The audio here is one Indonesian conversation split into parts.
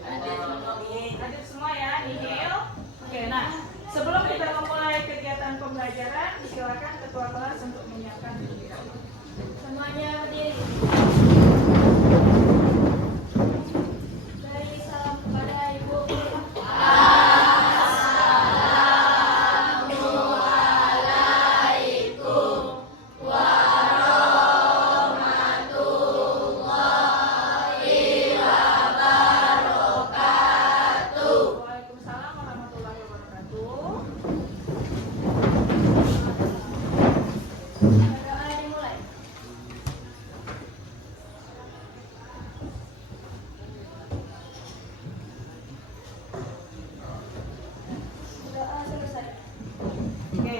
Hadir semua ya, nihil. Oke, nah sebelum kita memulai kegiatan pembelajaran, silakan ketua kelas untuk menyiapkan diri. Semuanya berdiri. Beri salam kepada Ibu Guru. Waalaikumsalam warahmatullahi wabarakatuh. Doa dimulai. Doa selesai. Oke,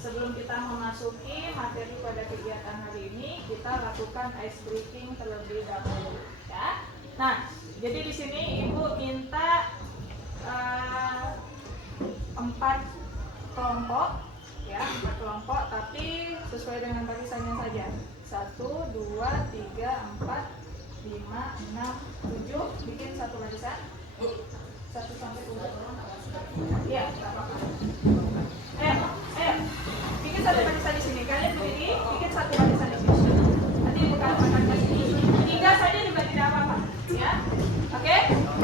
sebelum kita memasuki materi pada kegiatan hari ini, kita lakukan ice breaking terlebih dahulu, ya. Nah, jadi di sini Ibu minta 4 kelompok, ya, 4 kelompok, tapi sesuai dengan barisannya saja. 1, 2, 3, 4, 5, 6, 7, bikin satu barisan. 1 sampai 7. Iya, nggak apa-apa. Ayo, bikin satu barisan di sini. Kalian berdiri, bikin satu barisan di sini. Nanti bukan akan ke sini. 3 saja juga tidak apa-apa, ya. Oke,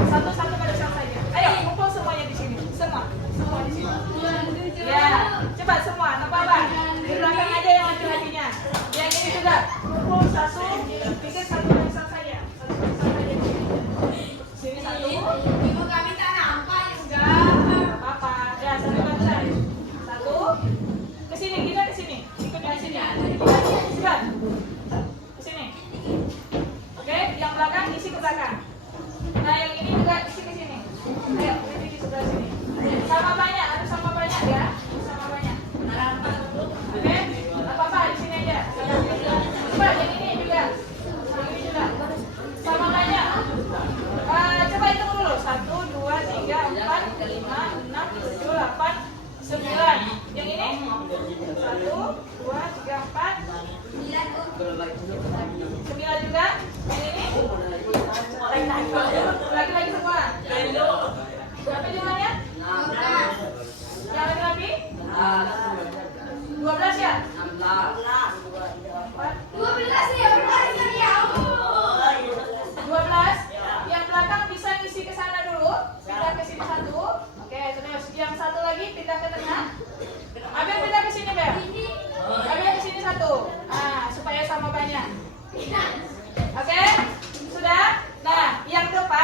satu barisan saja. Ayo, kumpul semuanya di sini. Semua di sini. Ya, cepat semua. Apa-apa? Di belakang aja yang laki-lakinya. Yang ini juga kumpul satu, bikin satu barisan saja. Satu barisan saja di sini. Sini satu. Ibu kami tak nampak juga. Apa? Ya, satu barisan. Satu. Kesini, kita kesini. Ikut di sini. Cepat. Kesini. Oke, yang belakang isi ke belakang. Nah, yang ini juga isi ke sini. Ayo, isi di sebelah sini. Sama banyak, harus sama banyak ya. Sama banyak. Oke, apa-apa di sini aja. Cepat, yang ini juga. Yang ini juga. Sama banyak. Coba hitung dulu. 1, 2, 3, 4, 5, 6, 7, 8, 9. Yang ini? 1, 2, 3, 4, 9 juga. Yang ini? Laki-laki semua. Berapa jumlahnya? Yang laki-laki? 12 ya? 12 ya, bukan ya. 12. Yang belakang bisa ngisi ke sana dulu. Pindah ke sini satu. Oke, terus yang satu lagi pindah ke tengah. Ambil pindah ke sini, Bel. Ambil ke sini satu. Supaya sama banyak. Oke? Sudah? Nah, yang depan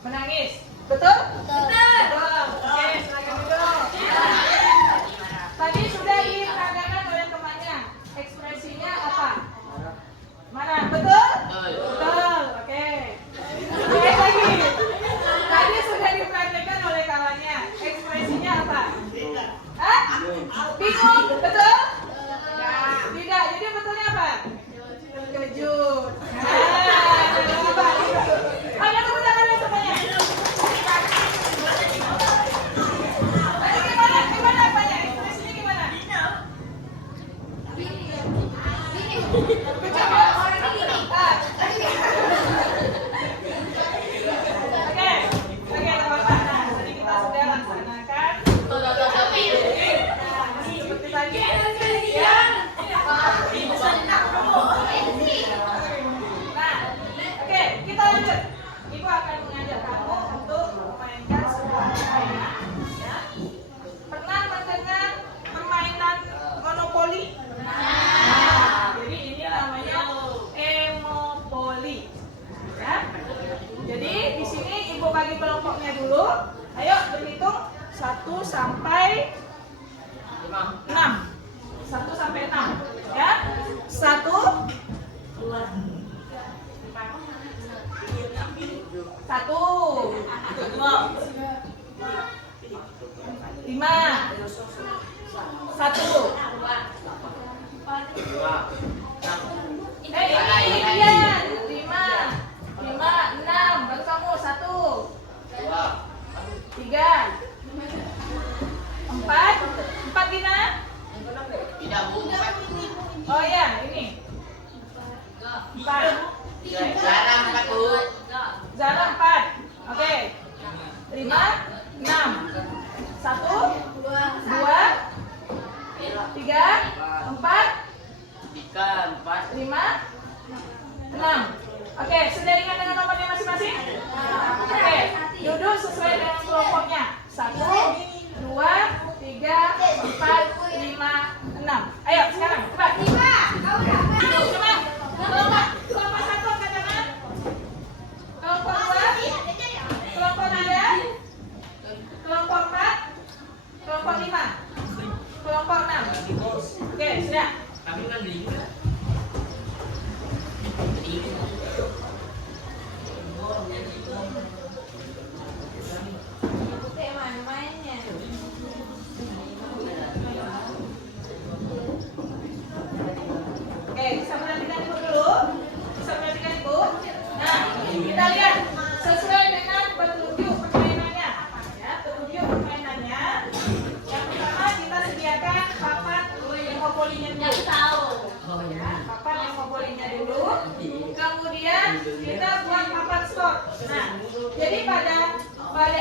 Menangis. Betul? Betul. Betul. Oke, silakan duduk. Tadi sudah diperagakan oleh temannya. Ekspresinya apa? Mana? Betul? Betul. Oke. Oke lagi. Tadi sudah diperagakan oleh kawannya. Ekspresinya apa? Hah? Bingung. Betul? Tidak. Jadi betulnya apa? Terkejut. Apa? Ayo tepuk tangan semuanya. Tadi gimana apanya? Ekspresinya gimana? Coba. Oke, tak apa-apa. Nah, tadi kita sudah laksanakan. Seperti tadi. Ya. Nah, oke, kita lanjut. Ibu akan mengajak kamu untuk memainkan sebuah permainan. Ya. Pernah mendengar permainan monopoli? Nah, jadi ini namanya emopoli. Ya. Jadi di sini ibu bagi kelompoknya dulu. Ayo berhitung 1 sampai 6. 1 sampai 6. Ya. 1 5 1 Ian 5 6 baru kamu 1 3 4 Gina. Oh ya ini 4 Zara 4. Oke. 5 6 1 2 3 4 5 6. Oke, sudah ingat dengan nomornya masing-masing? Oke, duduk sesuai dengan kelompoknya. 1 2 3 4 5 6. Ayo sekarang cepat. Coba. Kelompok 1 angkat tangan. Kelompok 2. Kelompok 3. Kelompok 4. Kelompok 5. Kelompok 6. Oke, sudah. Oke, bisa perhatikan ibu dulu. Bisa perhatikan ibu. Nah, kita lihat sesuai dengan petunjuk permainannya. Ya, petunjuk permainannya. Yang pertama kita sediakan papan emopolinya dulu. Ya, papan emopolinya dulu. Kemudian kita buat papan skor. Nah, jadi pada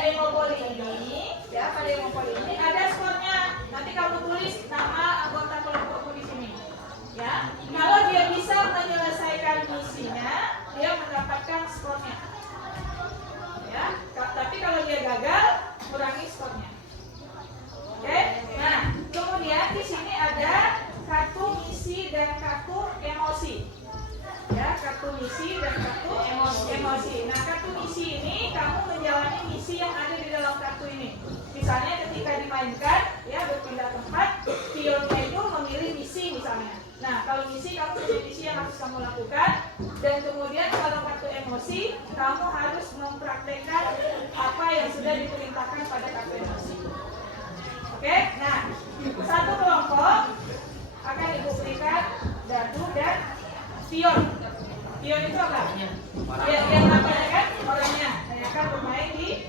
emopoli ini, ya pada emopoli ini ada skornya. Nanti kamu tulis nama anggota kelompokku di sini. Ya, kalau dia bisa menyelesaikan misinya, dia mendapatkan skornya. Ya, tapi kalau dia gagal, kurangi skornya. Oke, nah kemudian di sini ada kartu misi dan kartu emosi. Ya, kartu misi dan kartu emosi. Nah, kartu misi ini kamu menjalani misi yang ada di dalam kartu ini. Misalnya ketika dimainkan, ya berpindah tempat, pionnya itu memilih misi misalnya. Nah, kalau misi kamu punya misi yang harus kamu lakukan, dan kemudian kalau kartu emosi, kamu harus mempraktekkan apa yang sudah diperintahkan pada kartu emosi. Oke, nah satu kelompok akan ibu berikan dadu dan pion. Pion itu apa? Yang namanya kan orangnya yang akan bermain di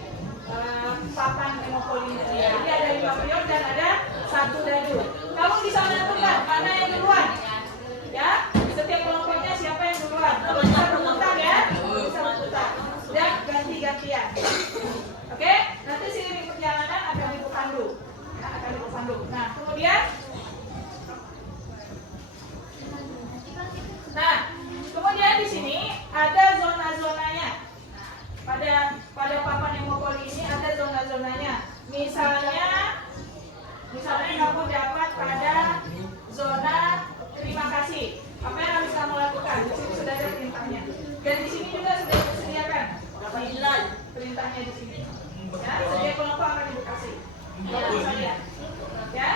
papan emopoli ini. Jadi ada 5 pion dan ada 1 dadu. Kamu bisa menentukan mana yang duluan. Ya, setiap kelompoknya siapa yang duluan. Bisa berputar ya, bisa berputar. Dan ganti-gantian. Oke, nanti seiring perjalanan akan ibu pandu. Ya, akan ibu pandu. Nah, kemudian di sini ada zona-zonanya. Pada papan emopoli ini ada zona-zonanya. Misalnya kamu dapat pada zona terima kasih. Apa perintahnya di sini. Ya, setiap kelompok akan ibu kasih. Kelompok kalian. Ya,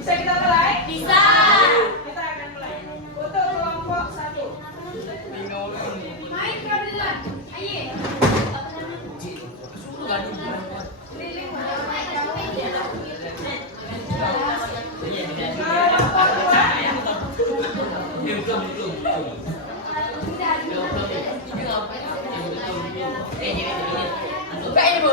bisa kita mulai? Bisa. Kita akan mulai. Untuk kelompok 1. Main kebetulan. Ayo. Lilin. Buka ini, Bu.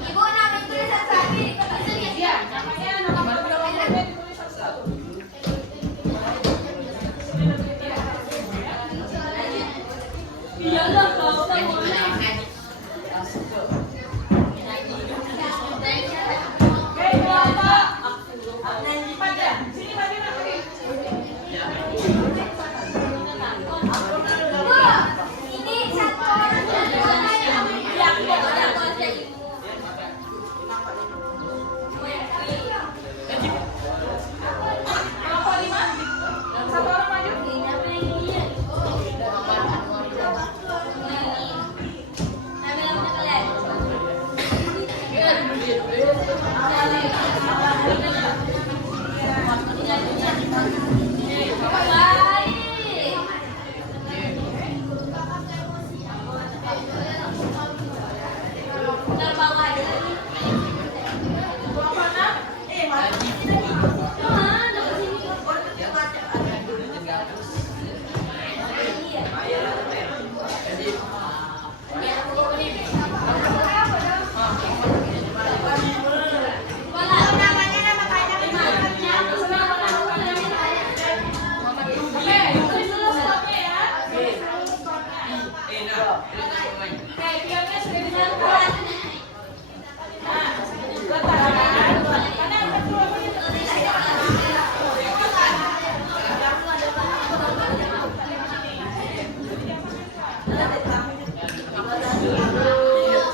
Ibu nama tulisan tadi di kertasnya. Iya, namanya nama kelompoknya ditulis satu-satu. Iya lah, kalau kamu Oke, kelompok 4 ya. Sini Mbak Dina pergi. ini satu orang dari mana ya? Yang aku aja ibu. Kelompok 5. Satu orang maju. Kelompok 6. Oke, tulis dulu skornya ya. Tulis dulu skornya. Oke, filmnya sudah disiapkan. Nah, letakkan. Karena ada 2 menit.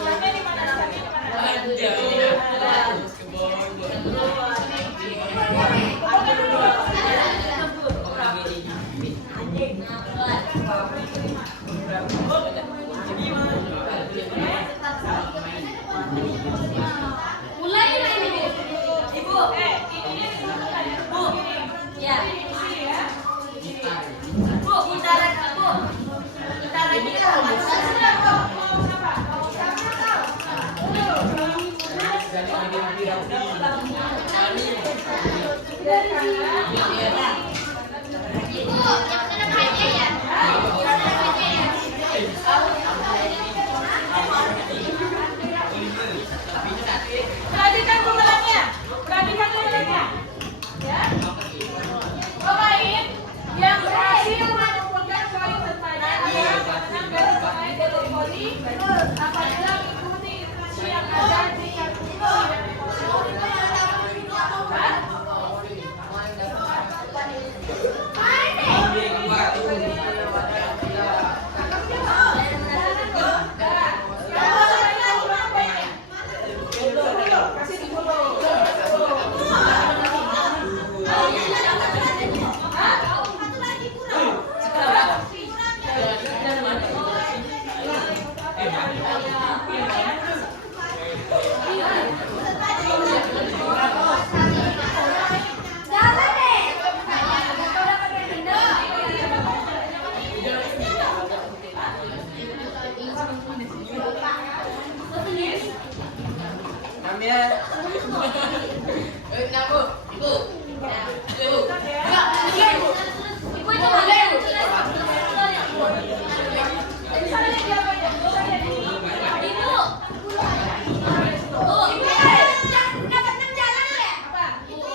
Filmnya di mana? Filmnya di mana? Kumpulkan dulu. Mulai ini, Ibu. Ininya disatukan ya. Bu. Ya. Di sini ya. Bu, kita lagi, Bu. Kita lagi kalau Sudah mau siapa? Mau siapa? Ibu, yang sana aja ya. Perhatikan gumelannya. Perhatikan gumelannya. Ya. Pemain yang berhasil mengumpulkan poin terbanyak adalah pemenang dari pemain kategori apabila mengikuti instruksi yang ada di kartu dan kasih di dulu. Jalan deh. Ibu itu mana? Ibu. Oh, ibu dapat 6 jalan ya? Ibu.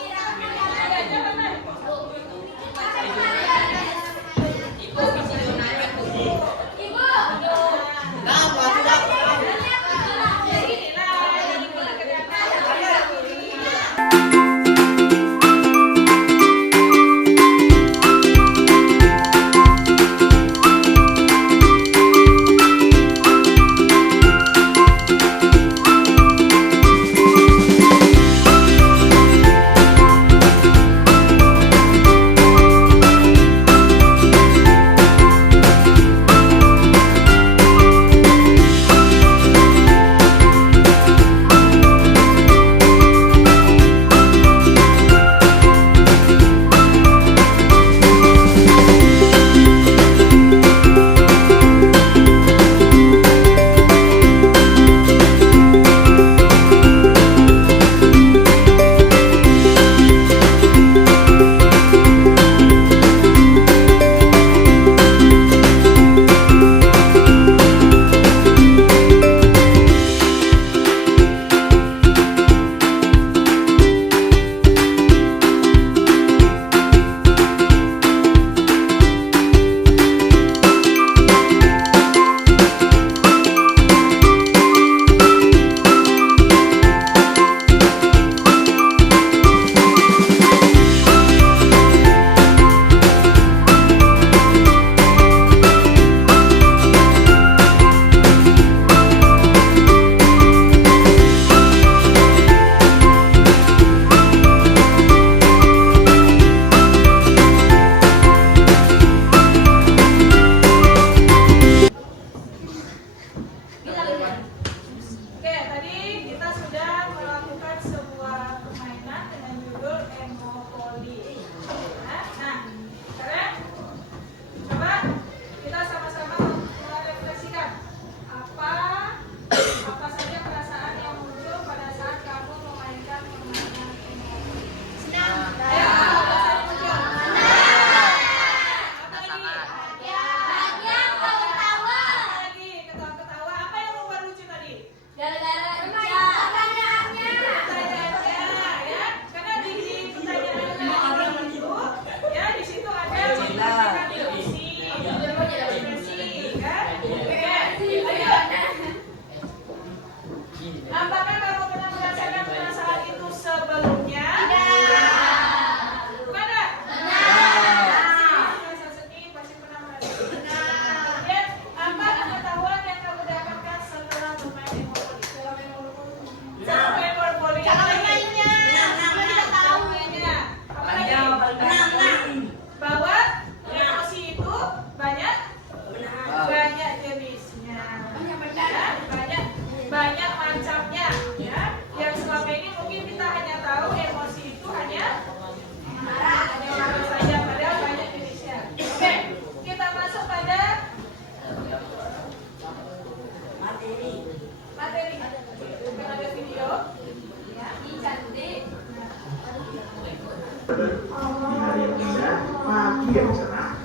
Siapa main monopoli? Cara mainnya. Kita tidak tahu. Apa lagi? Bahwa emosi itu banyak jenisnya, banyak macamnya, ya. Yang selama ini mungkin kita hanya tahu emosi itu hanya marah saja, padahal banyak jenisnya. Oke, kita masuk pada materi. Mungkin ada video, ya. Cantik. Di hari yang indah, pagi yang cerah.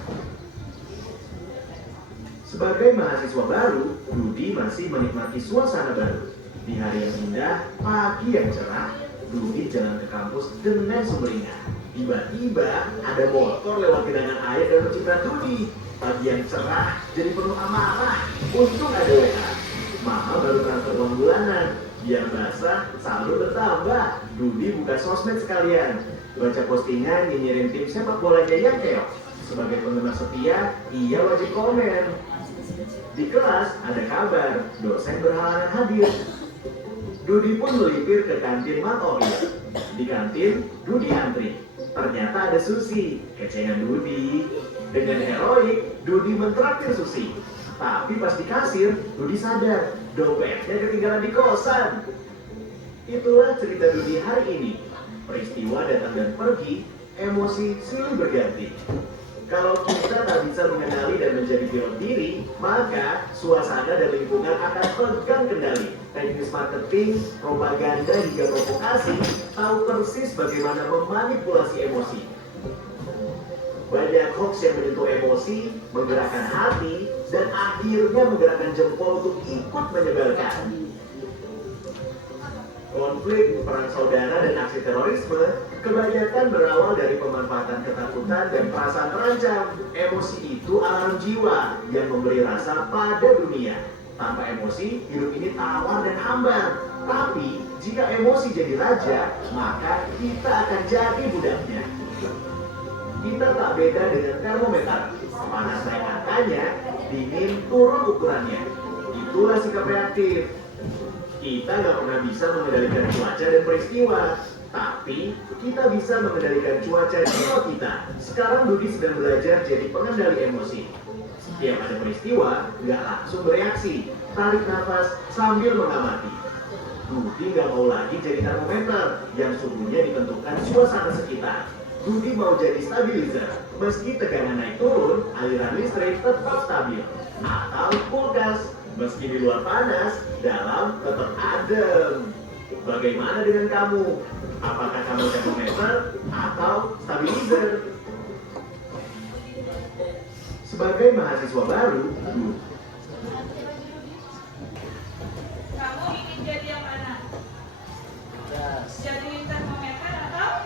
Sebagai mahasiswa baru, Dudi masih menikmati suasana baru. Di hari yang indah, pagi yang cerah, Dudi jalan ke kampus dengan sumringah. Tiba-tiba ada motor lewat genangan air dan menciprat Dudi. Pagi yang cerah jadi penuh amarah. Untung ada WA. Mama baru transfer uang bulanan. Biar basah, saldo bertambah. Dudi buka sosmed sekalian. Baca postingan nyinyirin tim sepak bolanya yang keok. Sebagai penggemar setia, ia wajib komen. Di kelas ada kabar, dosen berhalangan hadir. Dudi pun melipir ke kantin Matohir. Di kantin, Dudi antri. Ternyata ada Susi, kecengan Dudi. Dengan heroik, Dudi mentraktir Susi. Tapi pas di kasir, Dudi sadar, dompetnya ketinggalan di kosan. Itulah cerita Dudi hari ini. Peristiwa datang dan pergi, emosi silih berganti. Kalau kita tak bisa mengenali dan menjadi pilot diri, maka suasana dan lingkungan akan pegang kendali. Teknis marketing, propaganda hingga provokasi tahu persis bagaimana memanipulasi emosi. Banyak hoax yang menyentuh emosi, menggerakkan hati, dan akhirnya menggerakkan jempol untuk ikut menyebarkan. Konflik, perang saudara, dan aksi terorisme kebanyakan berawal dari pemanfaatan ketakutan dan perasaan terancam. Emosi itu alarm jiwa yang memberi rasa pada dunia. Tanpa emosi, hidup ini tawar dan hambar. Tapi, jika emosi jadi raja, maka kita akan jadi budaknya. Kita tak beda dengan termometer. Panas naik angkanya, dingin turun ukurannya. Itulah sikap reaktif. Kita nggak pernah bisa mengendalikan cuaca dan peristiwa, tapi kita bisa mengendalikan cuaca jiwa kita. Sekarang Dudi sedang belajar jadi pengendali emosi. Setiap ada peristiwa, nggak langsung bereaksi. Tarik nafas sambil mengamati. Dudi nggak mau lagi jadi termometer yang suhunya ditentukan suasana sekitar. Dudi mau jadi stabilizer. Meski tegangan naik turun, aliran listrik tetap stabil. Atau kulkas. Meski di luar panas, dalam tetap adem. Bagaimana dengan kamu? Apakah kamu termometer atau stabilizer? Sebagai mahasiswa baru, Kamu ingin jadi yang mana? Jadi termometer atau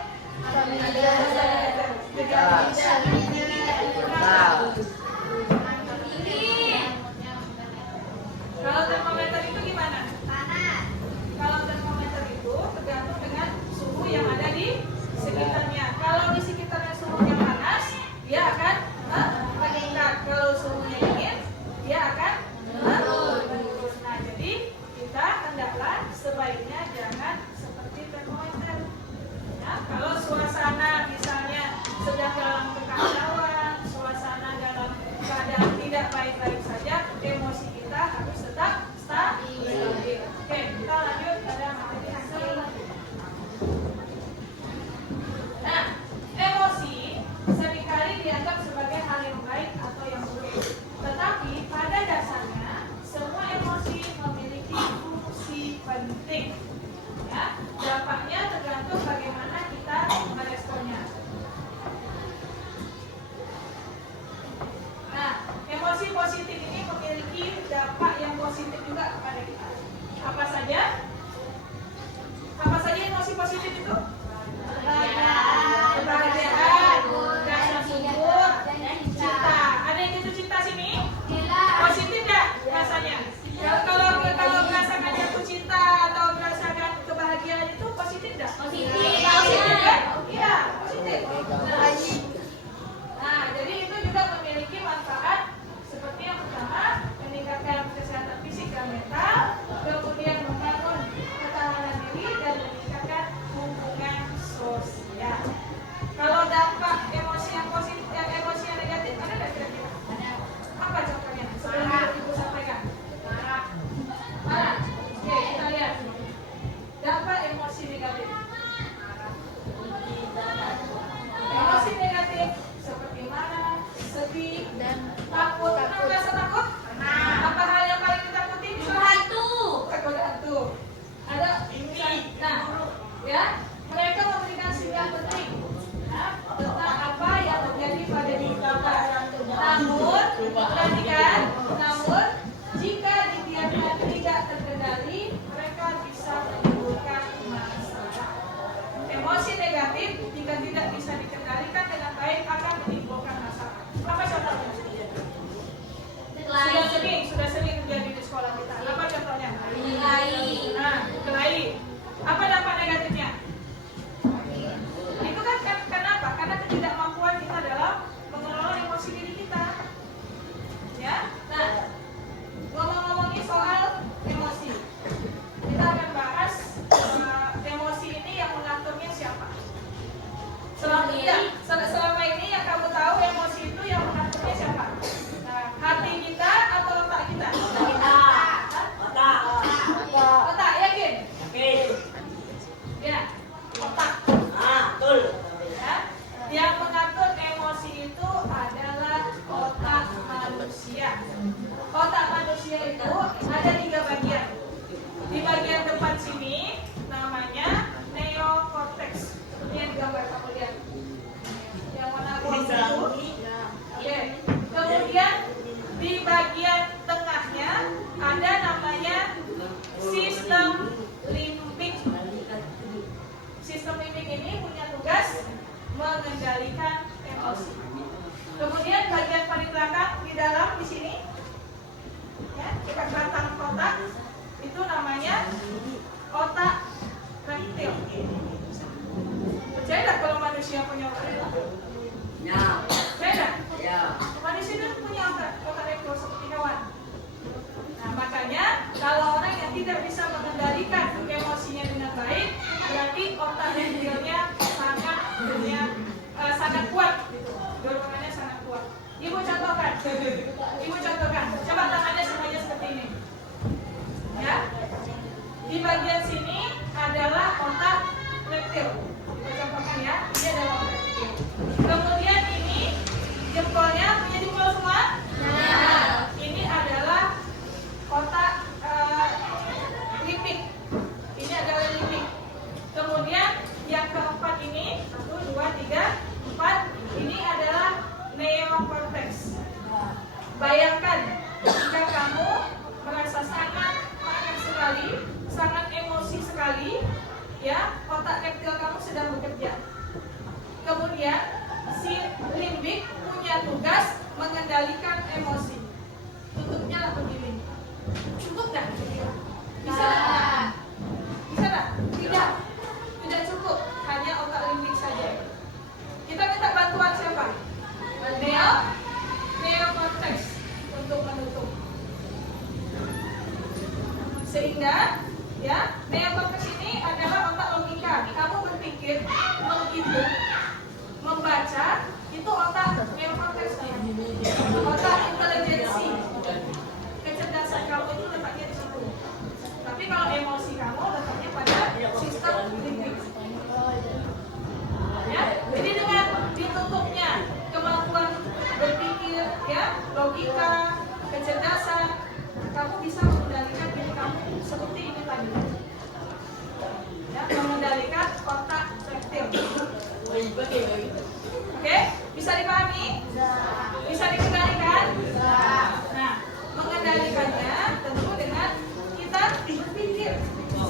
Kalau termometer itu gimana? Panas. Kalau termometer itu tergantung dengan suhu yang ada di sekitarnya. Kalau di sekitarnya suhunya panas, dia akan meningkat. Kalau suhunya dingin, dia akan menurun. Nah, jadi kita hendaklah sebaiknya jangan seperti termometer. Ya, kalau suasana misalnya sedang dalam kekacauan, suasana dalam keadaan tidak baik-baik saja, emosi kita harus tetap stabil. Oke, kita lanjut pada materi hasil. Nah, emosi seringkali dianggap sebagai hal yang baik atau yang buruk. Tetapi pada dasarnya semua emosi memiliki fungsi penting. Ya, dampaknya tergantung bagaimana kita meresponnya. Nah, emosi positif ini memiliki dampak yang positif juga kepada kita. Apa saja? Apa saja emosi positif itu? Kebahagiaan, rasa syukur, cinta. Ada yang jatuh cinta sini? Positif nggak rasanya? Kalau merasakan jatuh cinta atau merasakan kebahagiaan itu positif nggak? Positif kan? Iya, positif. Nah, jadi itu juga memiliki manfaat seperti yang pertama meningkatkan kesehatan fisik dan mental, kemudian Di bagian sini adalah otak reptil. Kita contohkan ya, ini adalah otak reptil. Kemudian ini jempolnya punya jempol semua? Nah, ini adalah otak limbik. Ini adalah limbik. Kemudian yang keempat ini 1, 2, 3, 4. Ini adalah neokortex. Bayangkan jika kamu merasa sangat panas sekali, sangat emosi sekali, ya, otak reptil kamu sedang bekerja. Kemudian si limbik punya tugas mengendalikan emosi. Tutupnya lah begini. Cukup nggak? Bisa nggak? Bisa nggak? Tidak. Tidak cukup. Hanya otak limbik saja. Kita minta bantuan siapa? Neokortex untuk menutup. Sehingga ya, neokortex ini adalah otak logika. Kamu berpikir, menghitung, membaca, itu otak neokortex. Otak intelijensi. Kecerdasan kamu itu letaknya di situ. Tapi kalau emosi kamu letaknya pada sistem limbik. Ya, jadi dengan ditutupnya kemampuan berpikir, ya, logika, kecerdasan, kamu bisa mengendalikan diri kamu seperti ini tadi. Ya, mengendalikan otak reptil. Oke, bisa dipahami? Bisa dikendalikan? Nah, mengendalikannya tentu dengan kita berpikir.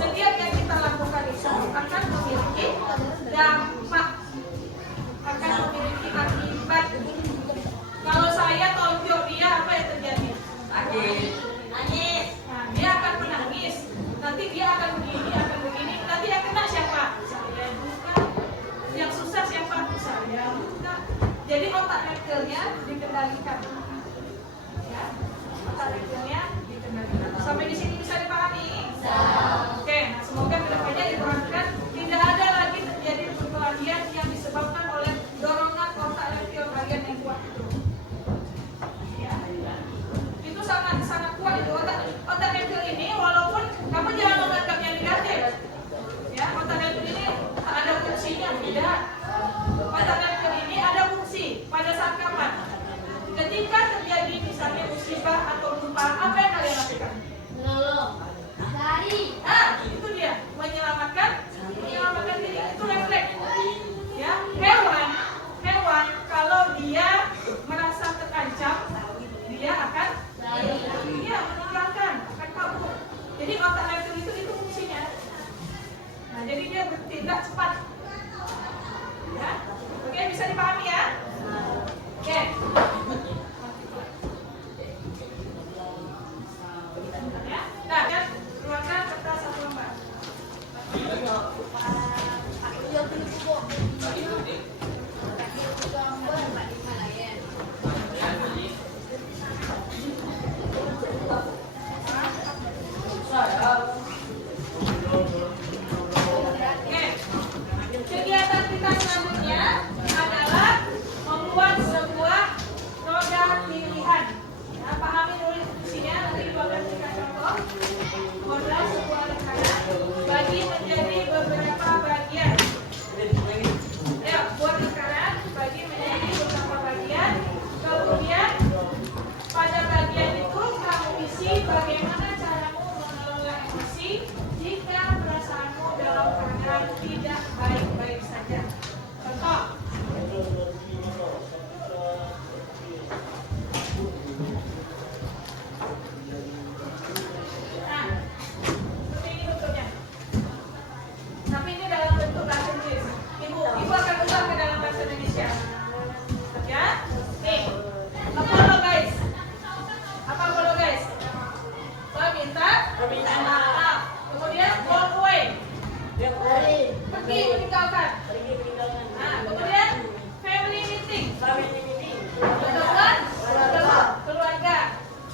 Setiap yang kita lakukan itu akan memiliki dampak, akan memiliki akibat. Kalau saya tonjok dia, apa yang terjadi? Nangis. Nah, dia akan menangis. Nanti dia akan begini, nanti yang kena siapa? Saya juga. Yang susah siapa? Saya juga. Jadi otak reptilnya dikendalikan. Ya, otak reptilnya dikendalikan. Sampai di sini bisa dipahami? Oke, nah semoga kedepannya diperhatikan tidak ada lagi terjadi perkelahian yang disebabkan oleh dorongan otak reptil kalian yang kuat itu. Ya, itu sangat kuat itu otak reptil ini, walaupun kamu jangan menganggapnya negatif. Ya, otak reptil ini ada fungsinya, tidak. Otak reptil ini ada fungsi pada saat kapan? Ketika terjadi misalnya musibah atau gempa, apa yang kalian lakukan? Itu dia, menyelamatkan diri, itu refleks. Ya, hewan kalau dia merasa terancam, dia akan menolakkan, akan kabur. Jadi otak reptil itu fungsinya. Nah, jadi dia bertindak cepat. Ya, oke, bisa dipahami ya? Oke. Nah, ya, keluarkan kertas satu lembar. Oke. Kegiatan kita selanjutnya adalah membuat sebuah roda pilihan. Nah, pahami dulu fungsinya, nanti Ibu akan berikan contoh. Modal sebuah rekanan bagi menjadi beberapa bagian. Ya, buat rekanan bagi menjadi beberapa bagian. Kemudian pada bagian itu kamu isi bagaimana caramu mengelola emosi jika perasaanmu dalam keadaan tidak baik-baik saja. Contoh. Nah, seperti ini bentuknya. Tapi ini dalam bentuk bahasa Inggris. Ibu akan ubah ke dalam bahasa Indonesia. Ya, nih. Apologize. Apa apologize? Meminta maaf. Kemudian walk away. Pergi, meninggalkan. Nah, kemudian family meeting. Keluarga.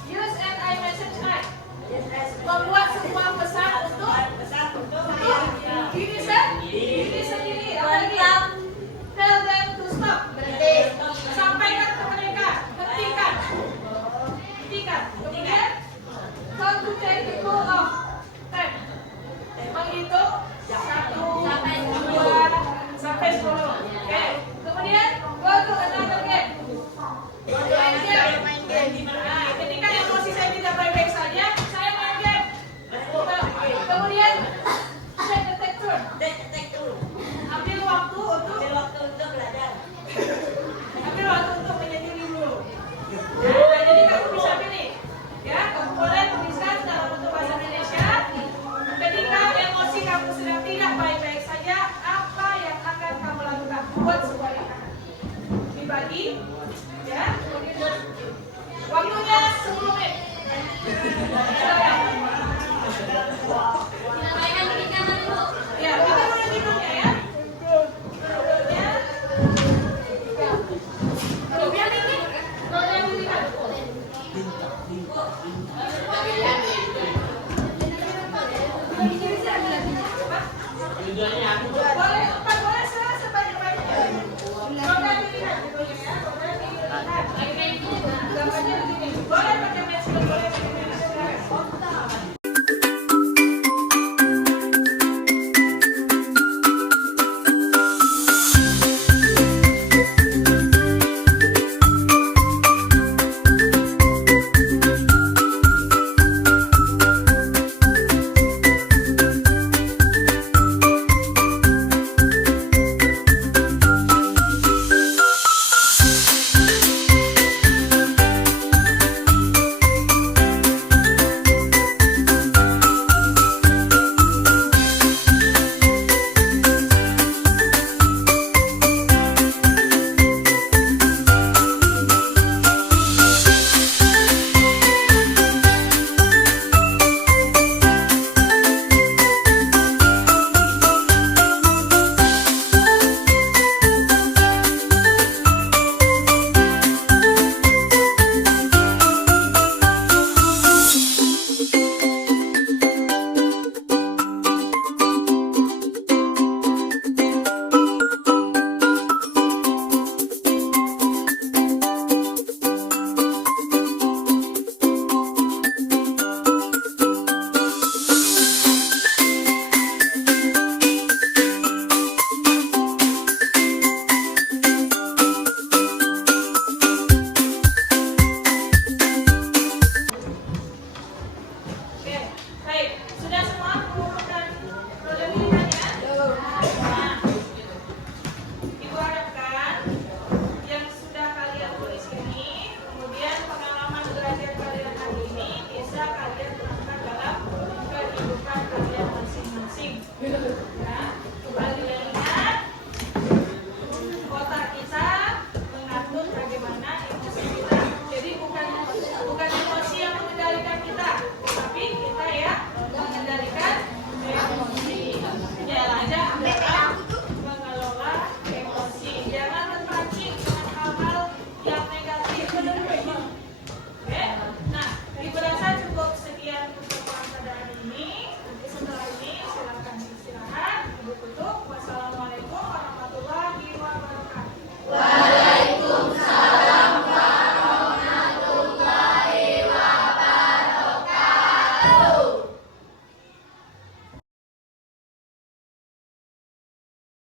Use an iMessage app. Membuat sebuah pesan untuk diri sendiri. Apalagi? Tell them to stop. Sampaikan ke mereka. Hentikan. Kemudian, how to take the goal of time. Kemudian check the texture. Ambil waktu untuk belajar. ambil waktu untuk menyendiri dulu. Nah, jadi kamu bisa pilih, ya, kamu boleh tuliskan dalam bentuk bahasa Indonesia. Ketika emosi kamu sedang tidak baik-baik saja, apa yang akan kamu lakukan? Buat sebuah lihat. Dibagi, ya. Waktunya 10 menit. Ya, kita mulai hidungnya ya. Hidungnya. Hidungnya dilihat. Tujuannya aku